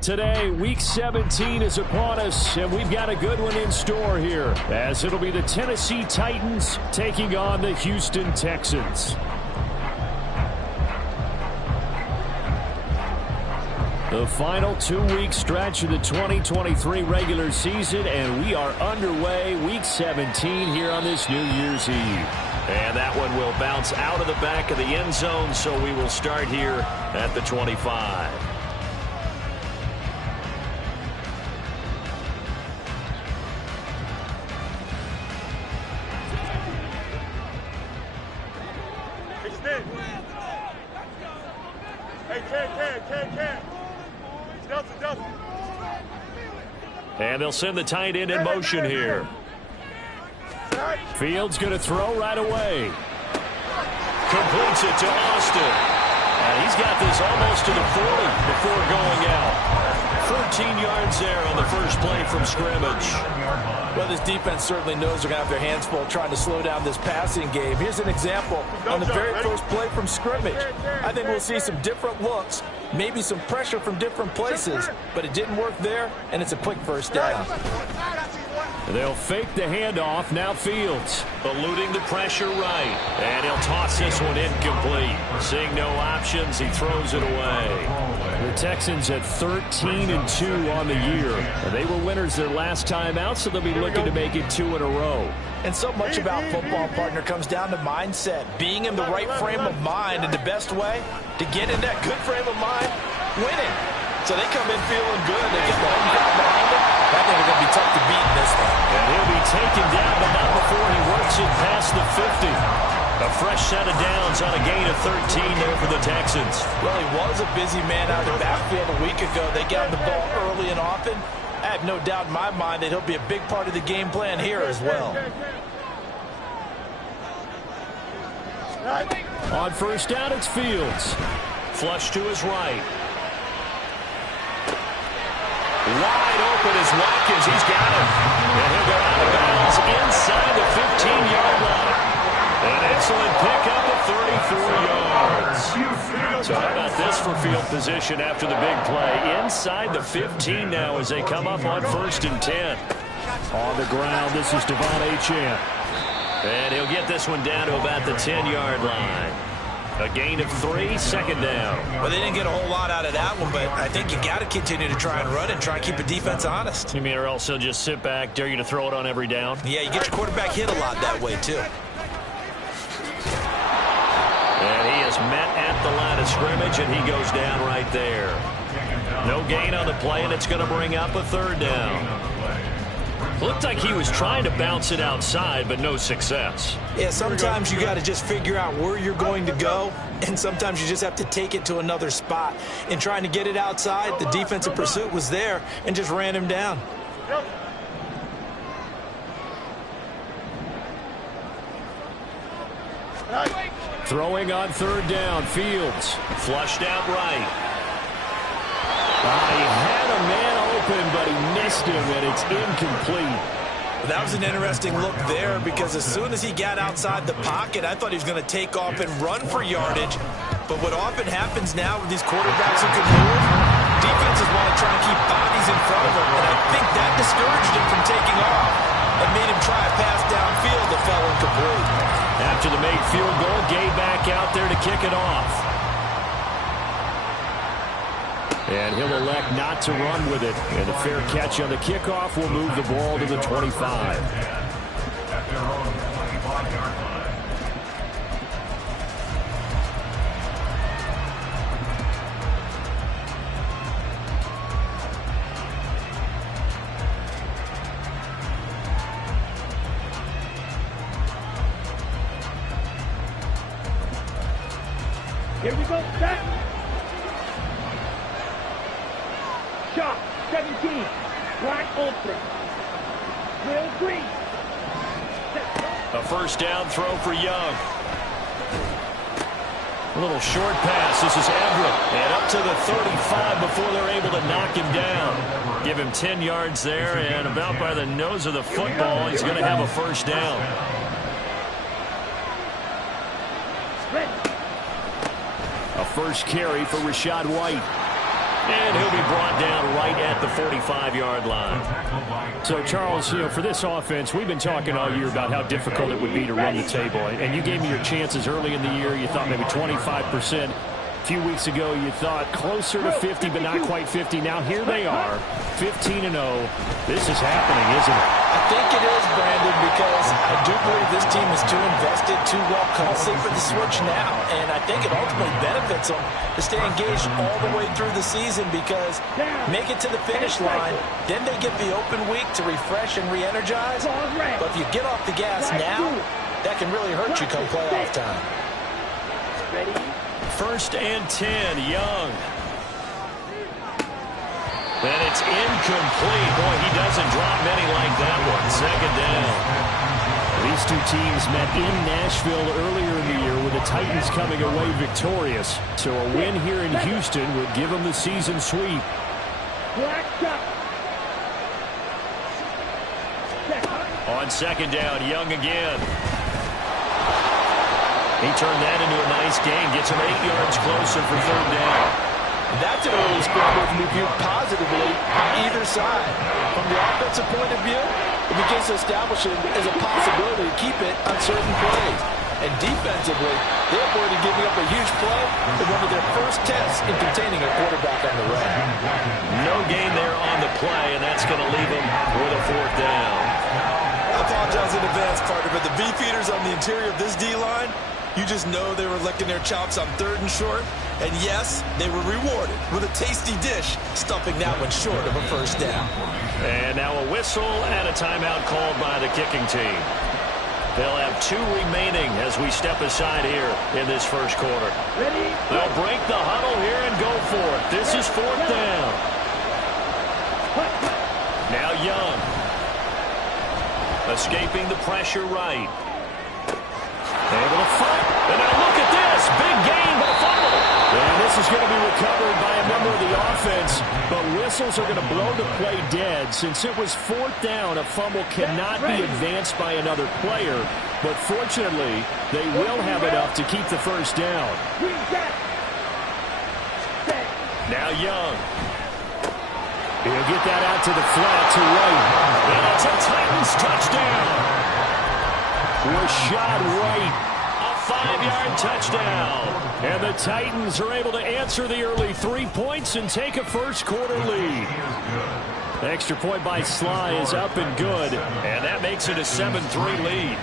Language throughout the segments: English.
Today, Week 17 is upon us, and we've got a good one in store here, as it'll be the Tennessee Titans taking on the Houston Texans. The final 2-week stretch of the 2023 regular season, and we are underway Week 17 here on this New Year's Eve. And that one will bounce out of the back of the end zone, so we will start here at the 25. And they'll send the tight end in motion here. Fields going to throw right away. Completes it to Austin. And he's got this almost to the 40 before going out. 14 yards there on the first play from scrimmage. Well, this defense certainly knows they're going to have their hands full trying to slow down this passing game. Here's an example on the very first play from scrimmage. I think we'll see some different looks, maybe some pressure from different places, but it didn't work there, and it's a quick first down. They'll fake the handoff. Now Fields. Eluding the pressure right. And he'll toss this one incomplete. Seeing no options, he throws it away. The Texans at 13-2 on the year. They were winners their last time out, so they'll be looking to make it 2 in a row. And so much about football, partner, comes down to mindset. Being in the right frame of mind, and the best way to get in that good frame of mind, winning. So they come in feeling good. They get the home crowd behind them. I think they're going to be tough to beat in this one. And he'll be taken down, but not before he works it past the 50. A fresh set of downs on a gain of 13 there for the Texans. Well, he was a busy man out of the backfield a week ago. They got the ball early and often. I have no doubt in my mind that he'll be a big part of the game plan here as well. On first down, it's Fields. Flush to his right. Wide open is Watkins. He's got him. And he'll go out of bounds inside the 15-yard line. An excellent pickup of 34 yards. So how about this for field position after the big play? Inside the 15 now as they come up on 1st and 10. On the ground, this is Devon Achane. And he'll get this one down to about the 10-yard line. A gain of 3, second down. Well, they didn't get a whole lot out of that one, but I think you got to continue to try and run and try and keep the defense honest. You mean or else he'll just sit back, dare you to throw it on every down? Yeah, you get your quarterback hit a lot that way, too. And he is met at the line of scrimmage, and he goes down right there. No gain on the play, and it's going to bring up a 3rd down. Looked like he was trying to bounce it outside, but no success. Yeah, sometimes you got to just figure out where you're going to go, and sometimes you just have to take it to another spot. In trying to get it outside, the defensive pursuit was there and just ran him down. Throwing on 3rd down, Fields. Flushed out right. He had a man open, but he missed him, and it's incomplete. That was an interesting look there because as soon as he got outside the pocket, I thought he was going to take off and run for yardage. But what often happens now with these quarterbacks who can move, defenses want to try and keep bodies in front of them, and I think that discouraged him from taking off and made him try a pass downfield that fell incomplete. After the made field goal, Gay back out there to kick it off. And he'll elect not to run with it. And a fair catch on the kickoff will move the ball to the 25. Here we go, set. Shot, 17, Black Ultra. Will Green. A first down throw for Young. A little short pass. This is Everett. And up to the 35 before they're able to knock him down. Give him 10 yards there, and about by the nose of the football, he's going to have a first down. A first carry for Rachaad White. And he'll be brought down 45-yard line. So, Charles, for this offense, we've been talking all year about how difficult it would be to run the table. And you gave me your chances early in the year. You thought maybe 25%. A few weeks ago, you thought closer to 50, but not quite 50. Now, here they are, 15-0. This is happening, isn't it? I think it is, Brandon, because I do believe this team is too invested, too well conceived for the switch now. And I think it ultimately benefits them to stay engaged all the way through the season because make it to the finish line, then they get the open week to refresh and re-energize. But if you get off the gas now, that can really hurt you come playoff time. Ready? 1st and 10, Young. And it's incomplete. Boy, he doesn't drop many like that one. 2nd down. These two teams met in Nashville earlier in the year with the Titans coming away victorious. So a win here in Houston would give them the season sweep. On 2nd down, Young again. He turned that into a nice gain. Gets him 8 yards closer for 3rd down. That's an early score that can be viewed positively on either side. From the offensive point of view, it begins to establish it as a possibility to keep it on certain plays. And defensively, they avoided giving up a huge play in one of their first tests in containing a quarterback on the run. No gain there on the play, and that's going to leave him with a 4th down. I apologize in advance, Carter, but the beefeaters on the interior of this D-line, you just know they were licking their chops on 3rd and short. And yes, they were rewarded with a tasty dish, stuffing that one short of a 1st down. And now a whistle and a timeout called by the kicking team. They'll have 2 remaining as we step aside here in this 1st quarter. Ready? They'll break the huddle here and go for it. This is 4th down. Now Young. Escaping the pressure right. Able to fight. And now look at this. Big gain by fumble. And this is going to be recovered by a member of the offense. But whistles are going to blow the play dead. Since it was 4th down, a fumble cannot be advanced by another player. But fortunately, they will have enough to keep the 1st down. Now Young. He'll get that out to the flat to right. And it's a Titans touchdown. Rashad White. A 5-yard touchdown. And the Titans are able to answer the early 3 points and take a 1st quarter lead. Extra point by Sly is up and good. And that makes it a 7-3 lead.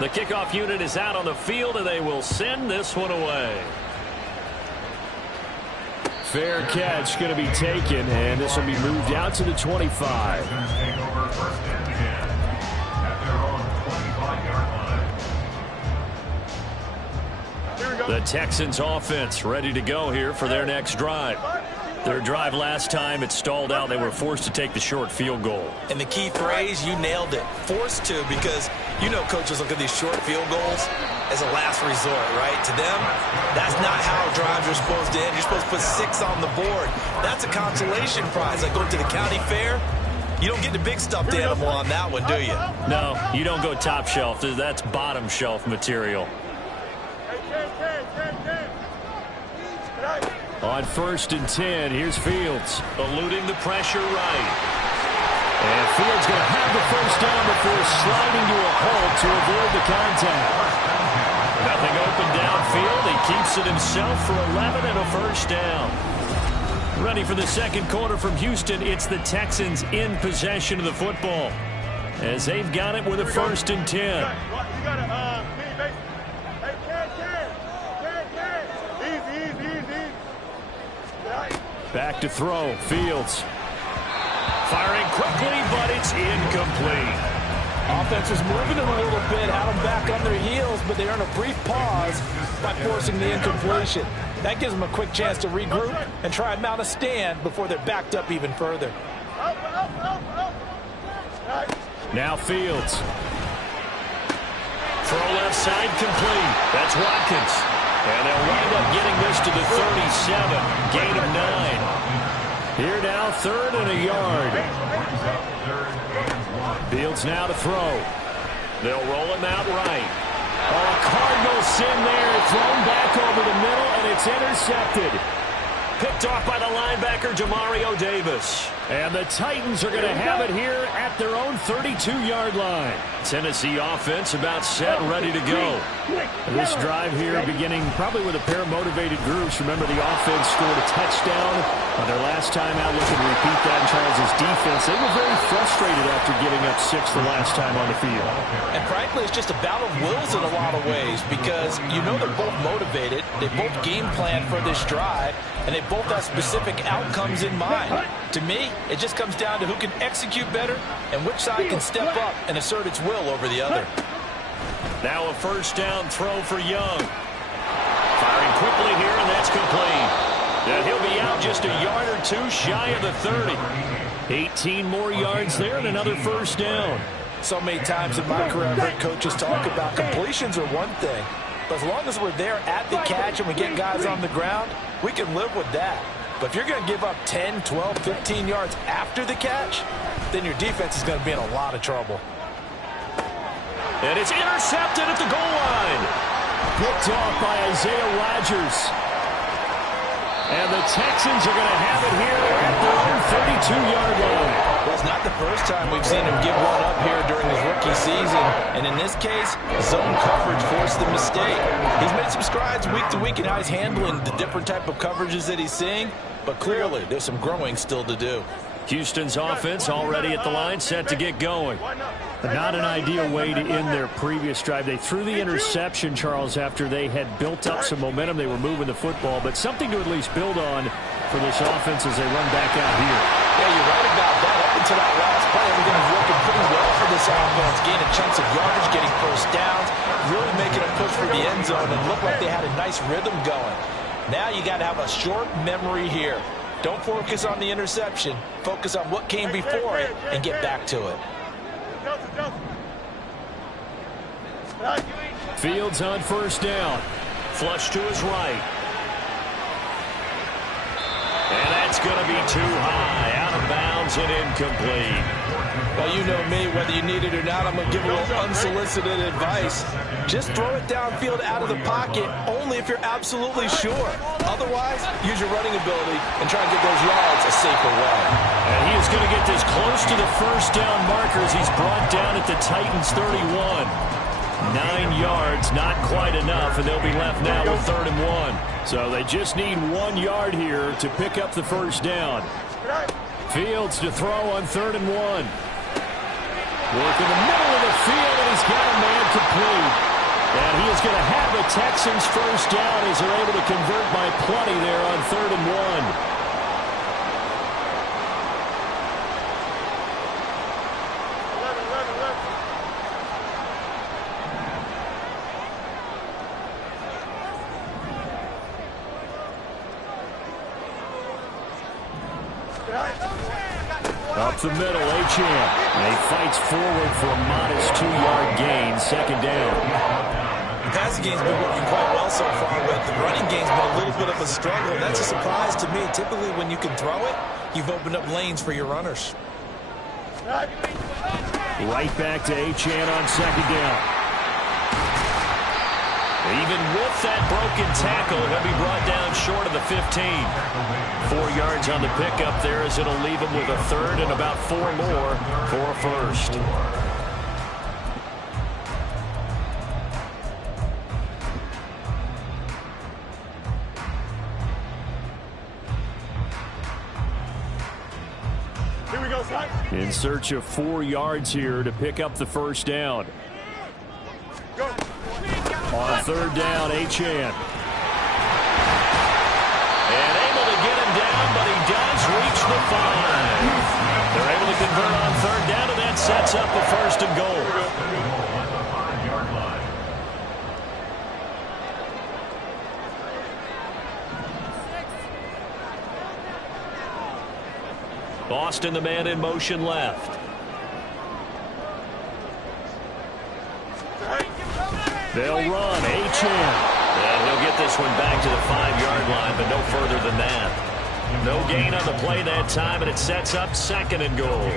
The kickoff unit is out on the field, and they will send this one away. Fair catch going to be taken, and this will be moved out to the 25. The Texans offense ready to go here for their next drive. Their drive last time, it stalled out. They were forced to take the short field goal. And the key phrase, you nailed it. Forced to, because you know coaches look at these short field goals as a last resort, right? To them, that's not how drives are supposed to end. You're supposed to put 6 on the board. That's a consolation prize. Like going to the county fair, you don't get the big stuffed animal on that one, do you? No, you don't go top shelf. That's bottom shelf material. On 1st and 10, here's Fields. Eluding the pressure right. And Fields going to have the 1st down before sliding to a halt to avoid the contact. Nothing open downfield. He keeps it himself for 11 and a 1st down. Ready for the 2nd quarter from Houston. It's the Texans in possession of the football as they've got it with a 1st and 10. Back to throw. Fields. Firing quickly, but it's incomplete. Offense was moving them a little bit, had them back on their heels, but they earn a brief pause by forcing the incompletion. That gives them a quick chance to regroup and try and mount a stand before they're backed up even further. Now Fields. Throw left side complete. That's Watkins. And they'll wind up getting this to the 37. Gain of 9. Here now, 3rd and a yard. Fields now to throw. They'll roll him out right. Oh, a Cardinal sin there, thrown back over the middle, and it's intercepted. Picked off by the linebacker, Demario Davis. And the Titans are going to have it here at their own 32-yard line. Tennessee offense about set, ready to go. This drive here beginning probably with a pair of motivated groups. Remember, the offense scored a touchdown on their last time out. Looking to repeat that in Charles' defense. They were very frustrated after giving up 6 the last time on the field. And frankly, it's just a battle of wills in a lot of ways because you know they're both motivated. They both game plan for this drive, and they both have specific outcomes in mind. To me, it just comes down to who can execute better and which side can step up and assert its will over the other. Now a first down throw for Young. Firing quickly here, and that's complete. And he'll be out just a yard or two shy of the 30. 18 more yards there and another first down. So many times in my career I've heard coaches talk about completions are one thing, but as long as we're there at the catch and we get guys on the ground, we can live with that. But if you're going to give up 10, 12, 15 yards after the catch, then your defense is going to be in a lot of trouble. And it's intercepted at the goal line. Picked off by Isaiah Rodgers. And the Texans are going to have it here at their own 32-yard line. Well, it's not the first time we've seen him give one up here during his rookie season. And in this case, zone coverage forced the mistake. He's made some strides week to week in how he's handling the different type of coverages that he's seeing. But clearly, there's some growing still to do. Houston's offense already at the line, set to get going. Not an ideal way to end their previous drive. They threw the interception, Charles, after they had built up some momentum. They were moving the football, but something to at least build on for this offense as they run back out here. Yeah, you're right about that. Up until that last play, everything was working pretty well for this offense. Gaining chunks of yardage, getting first downs, really making a push for the end zone, and looked like they had a nice rhythm going. Now you got to have a short memory here. Don't focus on the interception. Focus on what came before it and get back to it. Fields on first down. Flush to his right. And that's going to be too high. Out of bounds and incomplete. Well, you know me, whether you need it or not, I'm going to give a little unsolicited advice. Just throw it downfield out of the pocket only if you're absolutely sure. Otherwise, use your running ability and try and get those yards a safer way. And he is going to get this close to the first down markers. He's brought down at the Titans 31. 9 yards, not quite enough, and they'll be left now with 3rd and 1. So they just need 1 yard here to pick up the first down. Fields to throw on 3rd and 1. Work in the middle of the field, and he's got a man complete. And he is going to have the Texans first down as they're able to convert by plenty there on 3rd and 1. Up the middle, Achane. And he fights forward for a modest 2-yard gain, 2nd down. The passing game's been working quite well so far, but the running game's been a little bit of a struggle. That's a surprise to me. Typically, when you can throw it, you've opened up lanes for your runners. Right back to Achane on 2nd down. Even with that broken tackle, he'll be brought down short of the 15. 4 yards on the pickup there as it'll leave him with a 3rd and about 4 more for a first. Here we go, son. In search of 4 yards here to pick up the first down. Go. On 3rd down, Achane. And able to get him down, but he does reach the 5. They're able to convert on 3rd down, and that sets up the 1st and goal. Boston, the man in motion left. They'll run, Achane. And he'll get this one back to the 5-yard line, but no further than that. No gain on the play that time, and it sets up 2nd and goal.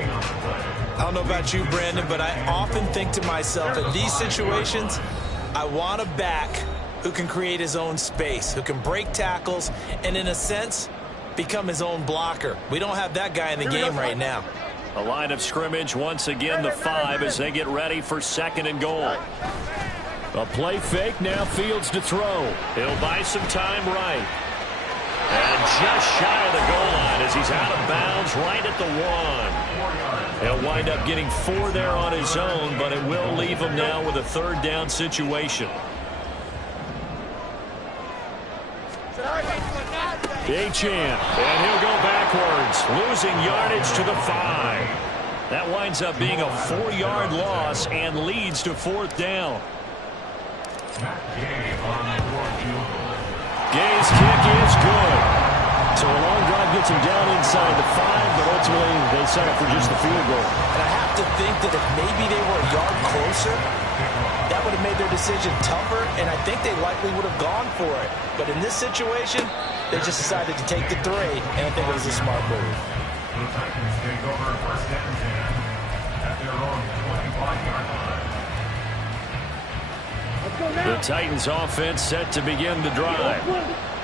I don't know about you, Brandon, but I often think to myself, in these situations, I want a back who can create his own space, who can break tackles, and in a sense, become his own blocker. We don't have that guy in the game right now. A line of scrimmage once again, the 5 as they get ready for 2nd and goal. A play fake, now Fields to throw. He'll buy some time right. And just shy of the goal line as he's out of bounds right at the 1. He'll wind up getting 4 there on his own, but it will leave him now with a 3rd down situation. Achane, and he'll go backwards, losing yardage to the 5. That winds up being a 4-yard loss and leads to 4th down. Gay's kick is good. So a long drive gets him down inside the 5, but ultimately they settle for just the field goal. And I have to think that if maybe they were a yard closer, that would have made their decision tougher, and I think they likely would have gone for it. But in this situation, they just decided to take the 3, and I think it was a smart move. The Titans take over 1st and 10 at their own 25-yard line. The Titans offense set to begin the drive.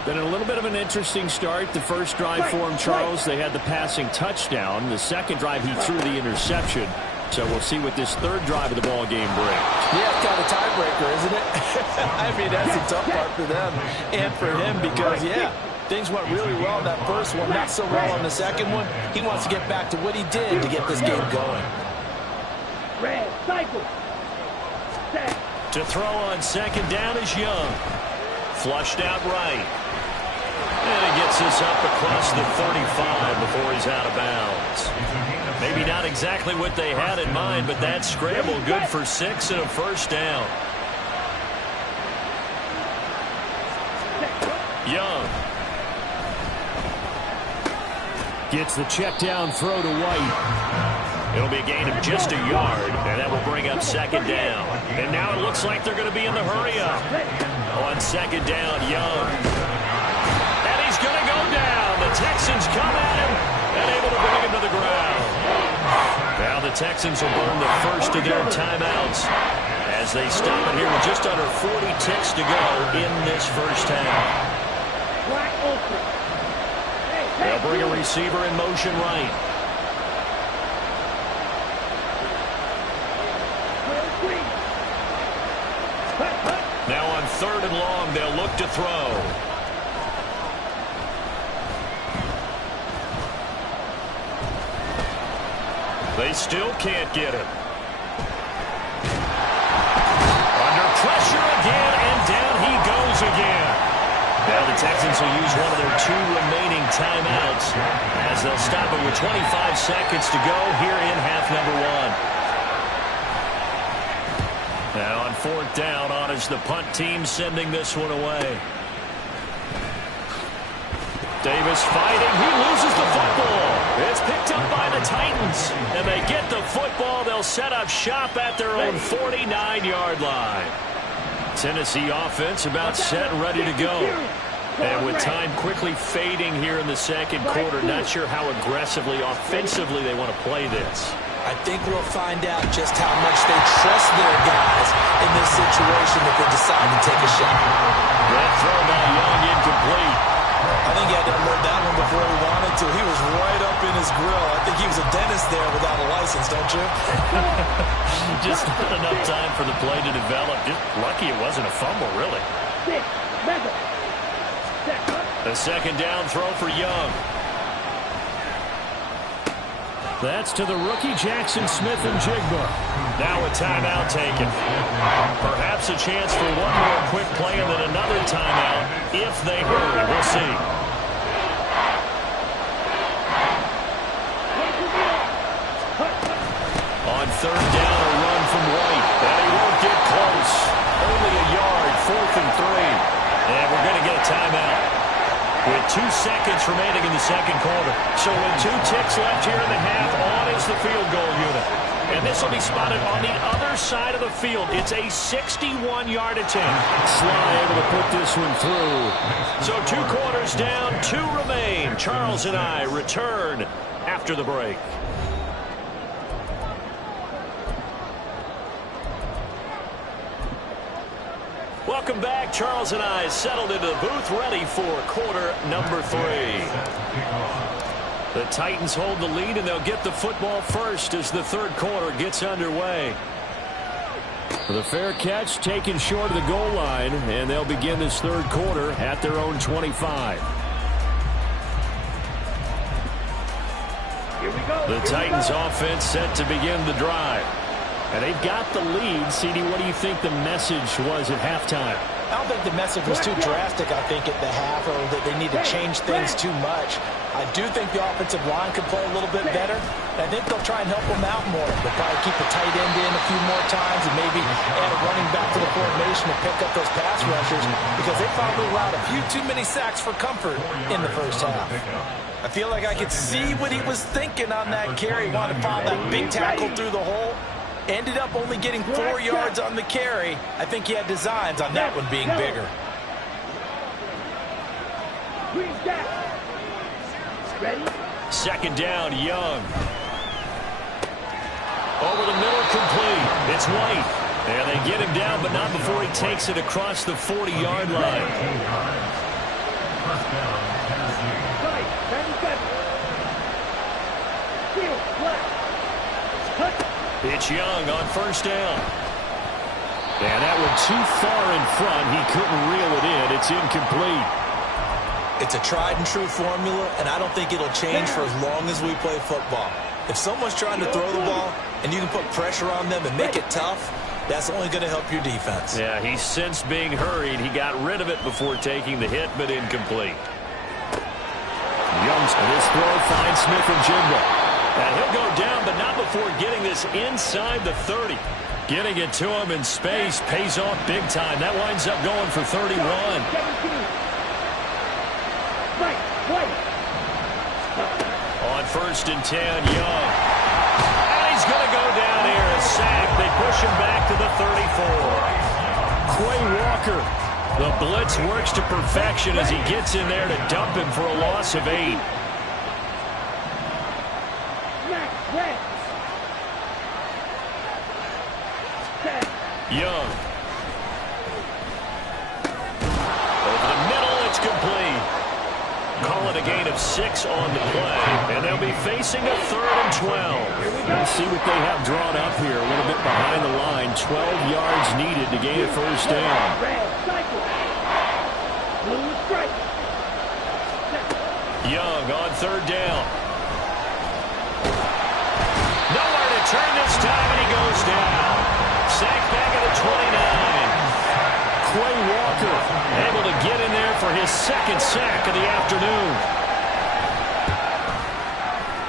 Been a little bit of an interesting start. The first drive for him, Charles, they had the passing touchdown. The second drive, he threw the interception. So we'll see what this 3rd drive of the ball game brings. Yeah, it's kind of a tiebreaker, isn't it? I mean, that's the tough part for them and for him because, yeah, things went really well in that first one, not so well on the second one. He wants to get back to what he did to get this game going. Red, cycle. Set. To throw on 2nd down is Young. Flushed out right. And he gets this up across the 35 before he's out of bounds. Maybe not exactly what they had in mind, but that scramble good for 6 and a 1st down. Young. Gets the check down throw to White. It'll be a gain of just a yard, and that will bring up 2nd down. And now it looks like they're going to be in the hurry-up. On 2nd down, Young. And he's going to go down. The Texans come at him and able to bring him to the ground. Now the Texans will burn the first of their timeouts as they stop it here with just under 40 ticks to go in this first half. They'll bring a receiver in motion right. Now on 3rd and long, they'll look to throw. They still can't get him. Under pressure again, and down he goes again. Now the Texans will use one of their 2 remaining timeouts as they'll stop it with 25 seconds to go here in half number 1. Now on 4th down, on is the punt team sending this one away. Davis fighting. He loses the football. It's picked up by the Titans. And they get the football. They'll set up shop at their own 49-yard line. Tennessee offense about set and ready to go. And with time quickly fading here in the 2nd quarter, not sure how aggressively, offensively they want to play this. I think we'll find out just how much they trust their guys in this situation if they decide to take a shot. That throw by Young incomplete. I think he had to unload that one before he wanted to. He was right up in his grill. I think he was a dentist there without a license, don't you? Just not enough time for the play to develop. Just lucky it wasn't a fumble, really. A 2nd down throw for Young. That's to the rookie, Jackson Smith-Njigba. Now a timeout taken. Perhaps a chance for one more quick play and then another timeout if they hurry. We'll see. On 3rd down, a run from White. And he won't get close. Only a yard, 4th and 3. And we're going to get a timeout with 2 seconds remaining in the 2nd quarter. So with 2 ticks left here in the half, on is the field goal unit. And this will be spotted on the other side of the field. It's a 61-yard attempt. Sly able to put this one through. So 2 quarters down, 2 remain. Charles and I return after the break. Welcome back. Charles and I settled into the booth ready for quarter number 3. The Titans hold the lead, and they'll get the football first as the third quarter gets underway. The fair catch taken short of the goal line, and they'll begin this third quarter at their own 25. Here we go. The Titans offense set to begin the drive. And they've got the lead. CD, what do you think the message was at halftime? I don't think the message was too drastic, I think, at the half, or that they need to change things too much. I do think the offensive line could play a little bit better. I think they'll try and help them out more. They'll probably keep the tight end in a few more times and maybe add a running back to the formation to pick up those pass rushers, because they probably allowed a few too many sacks for comfort in the first half. I feel like I could see what he was thinking on that carry. He wanted to follow that big tackle through the hole. Ended up only getting 4 yards on the carry. I think he had designs on that one being bigger. Ready? Second down, Young. Over the middle, complete. It's White. And they get him down, but not before he takes it across the 40-yard line. First down, Tennessee. Right, 97. Field, left. Touch. It's Young on first down. And that one too far in front. He couldn't reel it in. It's incomplete. It's a tried-and-true formula, and I don't think it'll change for as long as we play football. If someone's trying to throw the ball and you can put pressure on them and make it tough, that's only going to help your defense. Yeah, he's sensed being hurried. He got rid of it before taking the hit, but incomplete. Young's this throw finds Smith and Jigba. And he'll go down, but not before getting this inside the 30. Getting it to him in space pays off big time. That winds up going for 31. 17. Right, White. On first and 10, Young. And he's going to go down here. A sack. They push him back to the 34. Quay Walker. The blitz works to perfection as he gets in there to dump him for a loss of 8. Young. Over the middle, it's complete. Call it a gain of 6 on the play, and they'll be facing a 3rd and 12. Let's see what they have drawn up here. A little bit behind the line. 12 yards needed to gain a first down. Young on 3rd down. Nowhere to turn this time, and he goes down. Sack back at the 29. Quay Walker able to get in there for his 2nd sack of the afternoon.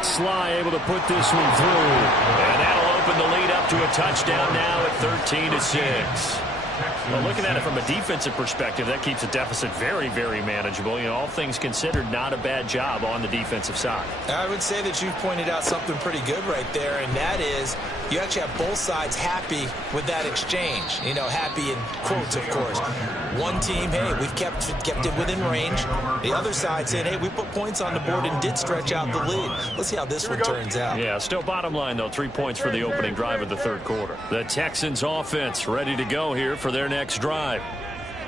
Sly able to put this one through. And that'll open the lead up to a touchdown now at 13-6. Well, looking at it from a defensive perspective, that keeps the deficit very, very manageable. You know, all things considered, not a bad job on the defensive side. I would say that you've pointed out something pretty good right there, and that is you actually have both sides happy with that exchange. You know, happy in quotes, of course. One team, hey, we've kept it within range. The other side saying, hey, we put points on the board and did stretch out the lead. Let's see how this one turns out. Yeah, still bottom line, though, 3 points for the opening drive of the third quarter. The Texans offense ready to go here for their next drive.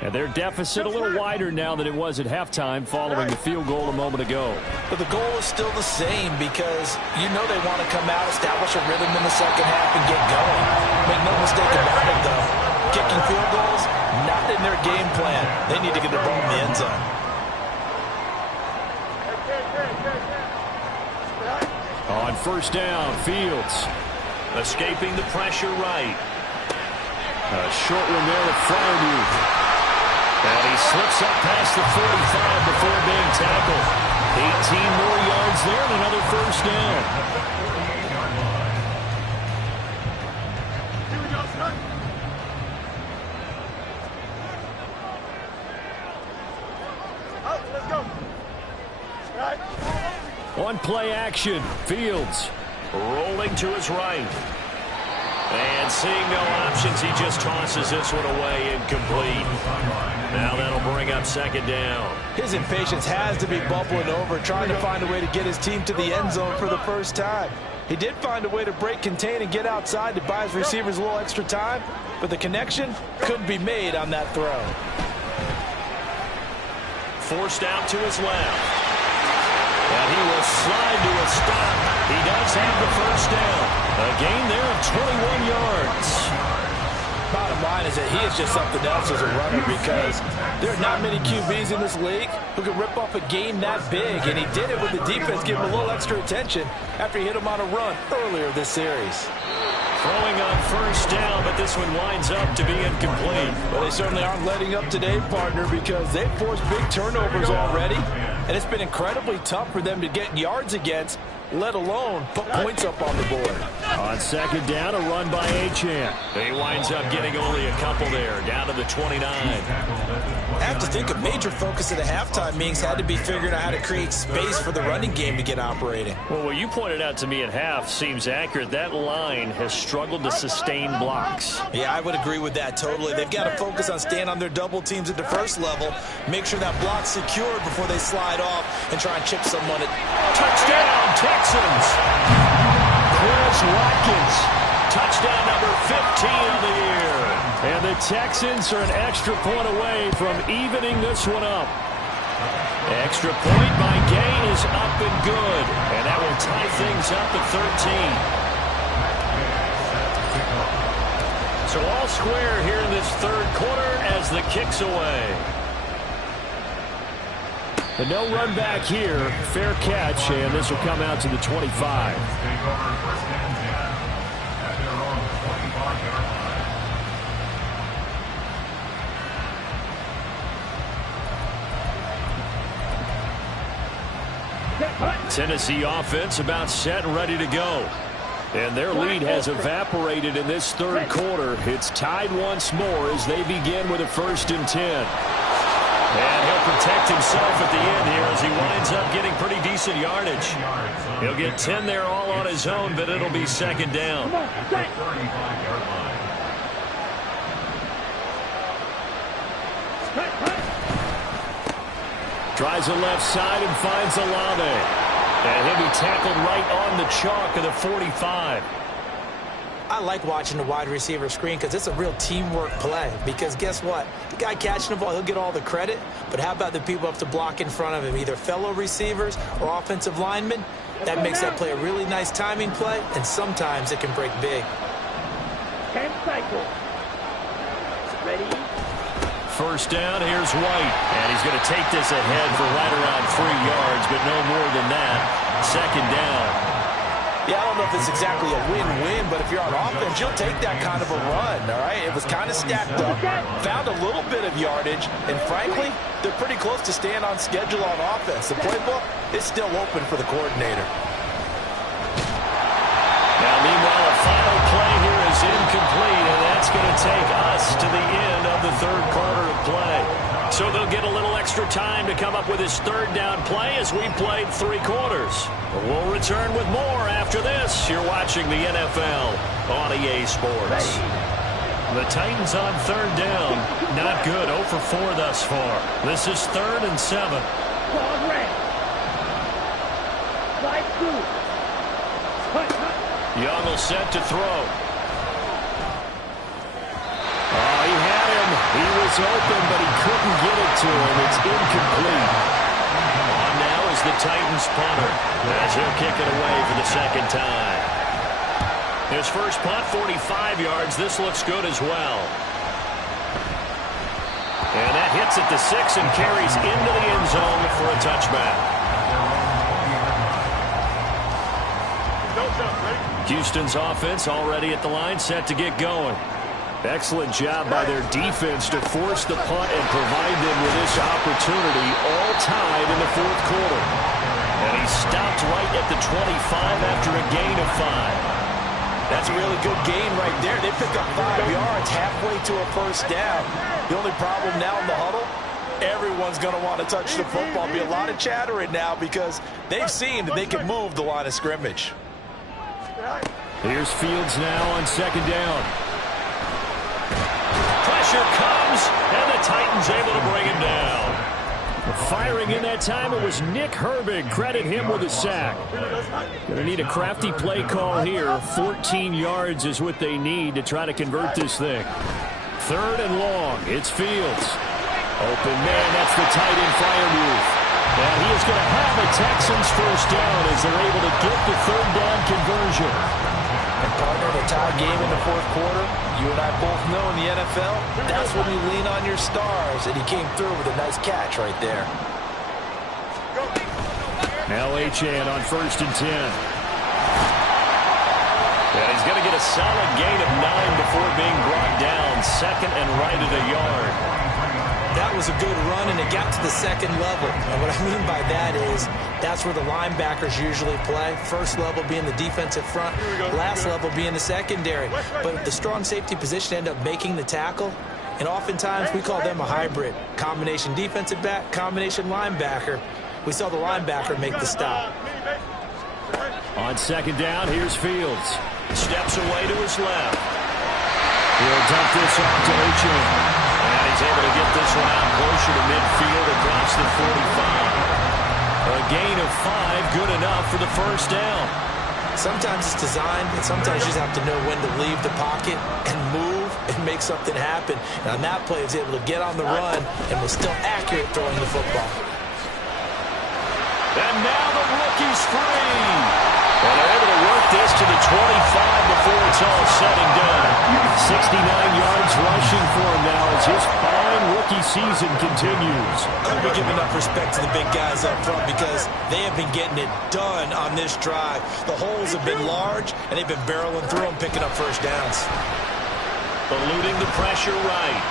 And their deficit a little wider now than it was at halftime following the field goal a moment ago. But the goal is still the same because you know they want to come out, establish a rhythm in the second half, and get going. Make no mistake about it, though. Kicking field goals, not in their game plan. They need to get the ball in the end zone. On first down, Fields escaping the pressure right. A short one there to Freiermuth. And he slips up past the 45 before being tackled. 18 more yards there and another first down. Here we go, son. Oh, let's go. Right. On play action, Fields rolling to his right. And seeing no options, he just tosses this one away, incomplete. Now that'll bring up second down. His impatience has to be bubbling over, trying to find a way to get his team to the end zone for the first time. He did find a way to break contain and get outside to buy his receivers a little extra time, but the connection couldn't be made on that throw. Forced out to his left. And he will slide to a stop. He does have the first down. A gain there of 21 yards. Bottom line is that he is just something else as a runner, because there are not many QBs in this league who can rip off a game that big, and he did it with the defense giving him a little extra attention after he hit him on a run earlier this series. Throwing on first down, but this one winds up to be incomplete. Well, they certainly aren't letting up today, partner, because they've forced big turnovers already, and it's been incredibly tough for them to get yards against, let alone put points up on the board. On second down, a run by Achane. He winds up getting only a couple there, down to the 29. I have to think a major focus of the halftime meetings had to be figuring out how to create space for the running game to get operating. Well, what you pointed out to me at half seems accurate. That line has struggled to sustain blocks. Yeah, I would agree with that totally. They've got to focus on staying on their double teams at the first level, make sure that block's secured before they slide off and try and chip someone at Touchdown, Texans! Chris Watkins. Touchdown number 15 of the year. And the Texans are an extra point away from evening this one up. Extra point by Gain is up and good. And that will tie things up at 13. So all square here in this third quarter as the kick's away. But no run back here. Fair catch, and this will come out to the 25. Tennessee offense about set and ready to go. And their lead has evaporated in this third quarter. It's tied once more as they begin with a 1st and 10. And he'll protect himself at the end here as he winds up getting pretty decent yardage. He'll get 10 there all on his own, but it'll be second down. Tries the left side and finds Olave. And he'll be tackled right on the chalk of the 45. I like watching the wide receiver screen because it's a real teamwork play. Because guess what? The guy catching the ball, he'll get all the credit. But how about the people up to block in front of him, either fellow receivers or offensive linemen? That makes that play a really nice timing play, and sometimes it can break big. Camp cycle. Ready? First down, here's White. And he's going to take this ahead for right around 3 yards, but no more than that. Second down. Yeah, I don't know if it's exactly a win-win, but if you're on offense, you'll take that kind of a run, all right? It was kind of stacked up, found a little bit of yardage, and frankly, they're pretty close to staying on schedule on offense. The playbook is still open for the coordinator. Now, meanwhile, a final play here is incomplete, and that's going to take us to the end of the third quarter of play. So they'll get a little extra time to come up with his third down play as we played 3 quarters. We'll return with more after this. You're watching the NFL on EA Sports. The Titans on third down. Not good. 0 for 4 thus far. This is 3rd and 7. Ball red. Slide through. Young will set to throw. Oh, he had him. He was open, but he couldn't get it to him. It's incomplete. On now is the Titans punter, as he'll kick it away for the second time. His first punt, 45 yards. This looks good as well. And that hits at the 6 and carries into the end zone for a touchback. Houston's offense already at the line, set to get going. Excellent job by their defense to force the punt and provide them with this opportunity, all tied in the fourth quarter. And he stopped right at the 25 after a gain of 5. That's a really good gain right there. They pick up 5 yards halfway to a first down. The only problem now in the huddle, everyone's going to want to touch the football. Be a lot of chattering now because they've seen that they can move the line of scrimmage. Here's Fields now on second down. Pressure comes, and the Titans able to bring him down. Firing in that time, it was Nick Herbig. Credit him with a sack. Going to need a crafty play call here. 14 yards is what they need to try to convert this thing. Third and long. It's Fields. Open man, that's the tight end Freiermuth. And he is going to have a Texans first down as they're able to get the third down conversion. And partner, the tie game in the fourth quarter, you and I both know in the NFL, that's when you lean on your stars, and he came through with a nice catch right there. Now Achane on 1st and 10. And he's going to get a solid gain of 9 before being brought down. Second and right at a yard. That was a good run, and it got to the second level. And what I mean by that is that's where the linebackers usually play. First level being the defensive front, last level being the secondary. But the strong safety position ended up making the tackle, and oftentimes we call them a hybrid. Combination defensive back, combination linebacker. We saw the linebacker make the stop. On second down, here's Fields. Steps away to his left. He'll dump this off to Achane. And he's able to get this one out closer to midfield across the 45. A gain of 5, good enough for the first down. Sometimes it's designed, and sometimes you just have to know when to leave the pocket and move and make something happen. And on that play, he was able to get on the run and was still accurate throwing the football. And now the rookie's free. And they're able to work this to the 25 before it's all said and done. 69 yards rushing for him now as his fine rookie season continues. I'll be giving enough respect to the big guys up front because they have been getting it done on this drive. The holes have been large, and they've been barreling through them, picking up first downs. Eluding the pressure right.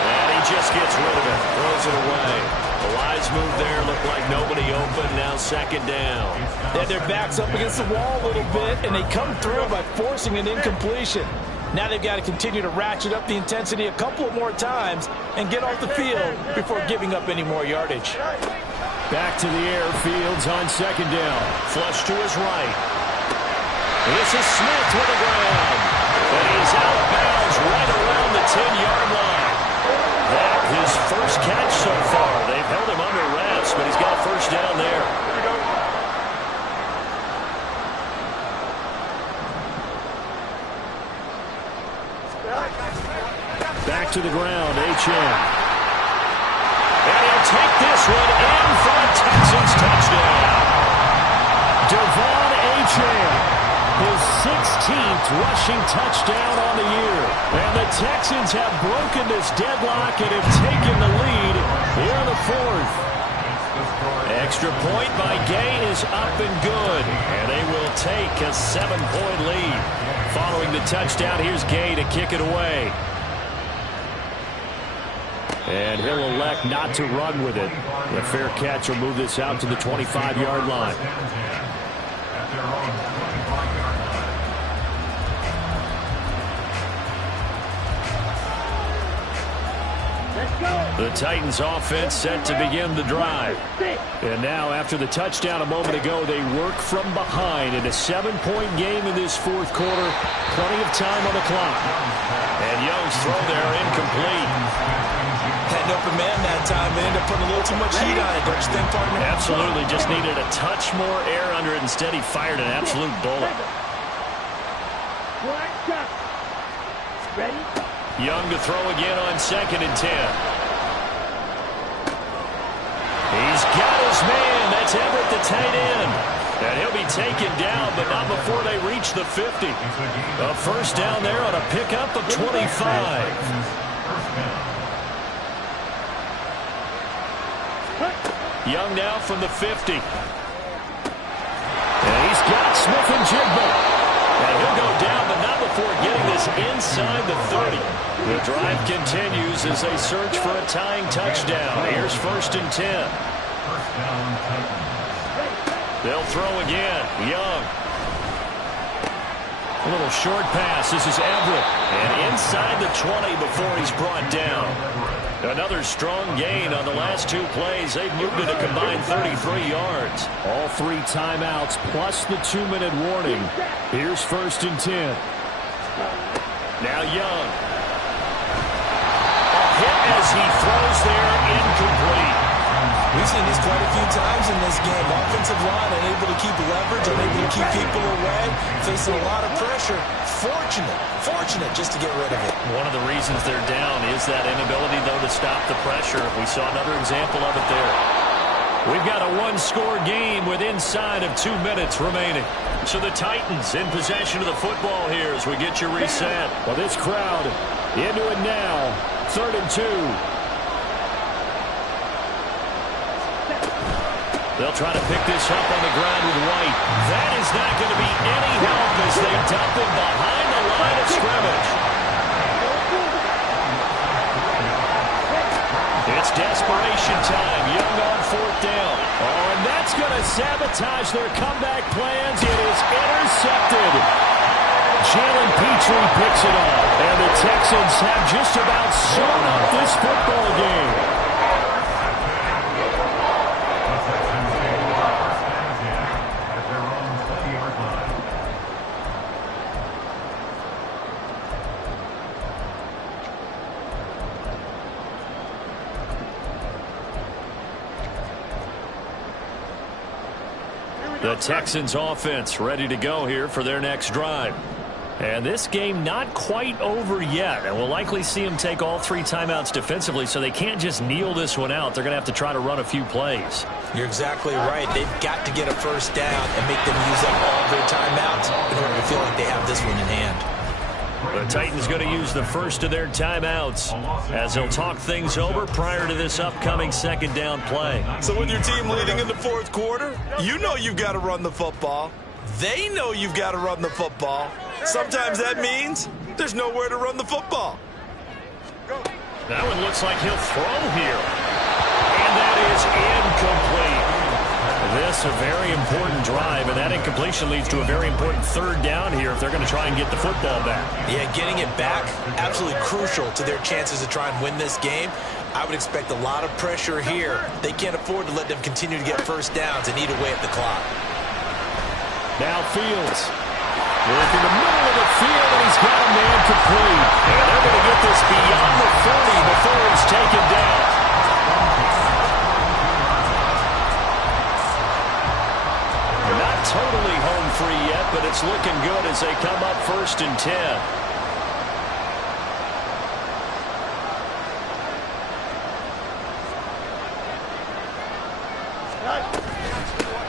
And he just gets rid of it. Throws it away. The wise move there. Looked like nobody open. Now second down. They had their backs up against the wall a little bit, and they come through by forcing an incompletion. Now they've got to continue to ratchet up the intensity a couple of more times and get off the field before giving up any more yardage. Back to the air. Fields on second down. Flush to his right. This is Smith with the ground. And he's out of bounds right around the 10-yard line. That his first catch so far. They've held him under wraps, but he's got a first down there. Back to the ground, Achane. And he'll take this one in for a Texans touchdown. Devon Achane, his 16th rushing touchdown on the year. And the Texans have broken this deadlock and have taken the lead here in the fourth. Extra point by Gay is up and good. And they will take a 7-point lead. Following the touchdown, here's Gay to kick it away. And he'll elect not to run with it. The fair catch will move this out to the 25-yard line. The Titans offense set to begin the drive. And now after the touchdown a moment ago, they work from behind in a 7-point game in this fourth quarter. Plenty of time on the clock. And Young's throw there incomplete. Had an open man that time. They ended up putting a little too much heat on it, don't you think, partner? Absolutely. Just needed a touch more air under it. Instead, he fired an absolute bullet. Ready? Young to throw again on 2nd and 10. He's got his man. That's Everett, the tight end. And he'll be taken down, but not before they reach the 50. A first down there on a pickup of 25. Young now from the 50. And he's got Smith and Jigba. And he'll go down, but not before getting this inside the 30. The drive continues as they search for a tying touchdown. Here's 1st and 10. They'll throw again. Young. A little short pass. This is Everett. And inside the 20 before he's brought down. Another strong gain on the last 2 plays. They've moved it a combined 33 yards. All 3 timeouts plus the 2-minute warning. Here's 1st and 10. Now Young. A hit as he throws there, incomplete. We've seen this quite a few times in this game. Offensive line unable to keep leverage, unable to keep people away, facing a lot of pressure. Fortunate just to get rid of it. One of the reasons they're down is that inability, though, to stop the pressure. We saw another example of it there. We've got a 1-score game with inside of 2 minutes remaining. So the Titans in possession of the football here as we get you reset. Well, this crowd into it now. 3rd and 2. They'll try to pick this up on the ground with White. That is not going to be any help as they dump him behind the line of scrimmage. It's desperation time. Young on 4th down. Oh, and that's going to sabotage their comeback plans. It is intercepted. Jalen Petrie picks it up. And the Texans have just about sewn up this football game. The Texans offense ready to go here for their next drive. And this game not quite over yet. And we'll likely see them take all 3 timeouts defensively, so they can't just kneel this one out. They're going to have to try to run a few plays. You're exactly right. They've got to get a 1st down and make them use up all their timeouts in order to feel like they have this one in hand. The Titans going to use the 1st of their timeouts as they'll talk things over prior to this upcoming 2nd down play. So with your team leading in the 4th quarter, you know you've got to run the football. They know you've got to run the football. Sometimes that means there's nowhere to run the football. That one looks like he'll throw here. And that is incomplete. This a very important drive, and that incompletion leads to a very important 3rd down here if they're going to try and get the football back. Yeah, getting it back, absolutely crucial to their chances to try and win this game. I would expect a lot of pressure here. They can't afford to let them continue to get 1st downs and eat away at the clock. Now Fields. Working the middle of the field, and he's got a man complete. And they're going to get this beyond the 40 before he's taken down. Not totally home free yet, but it's looking good as they come up 1st and 10.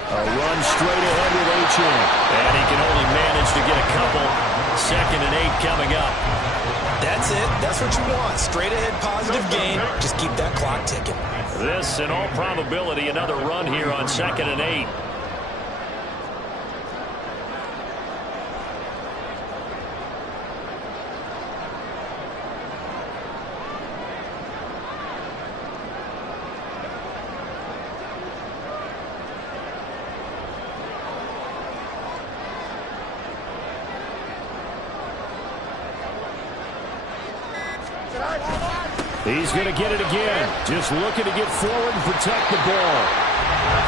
A run straight ahead with Achane. And he can only manage to get a couple. 2nd and 8 coming up. That's it. That's what you want. Straight ahead positive game. Just keep that clock ticking. This, in all probability, another run here on 2nd and 8. He's going to get it again. Just looking to get forward and protect the ball.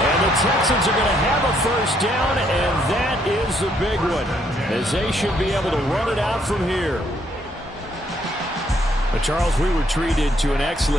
And the Texans are going to have a 1st down, and that is the big one, as they should be able to run it out from here. But Charles, we were treated to an excellent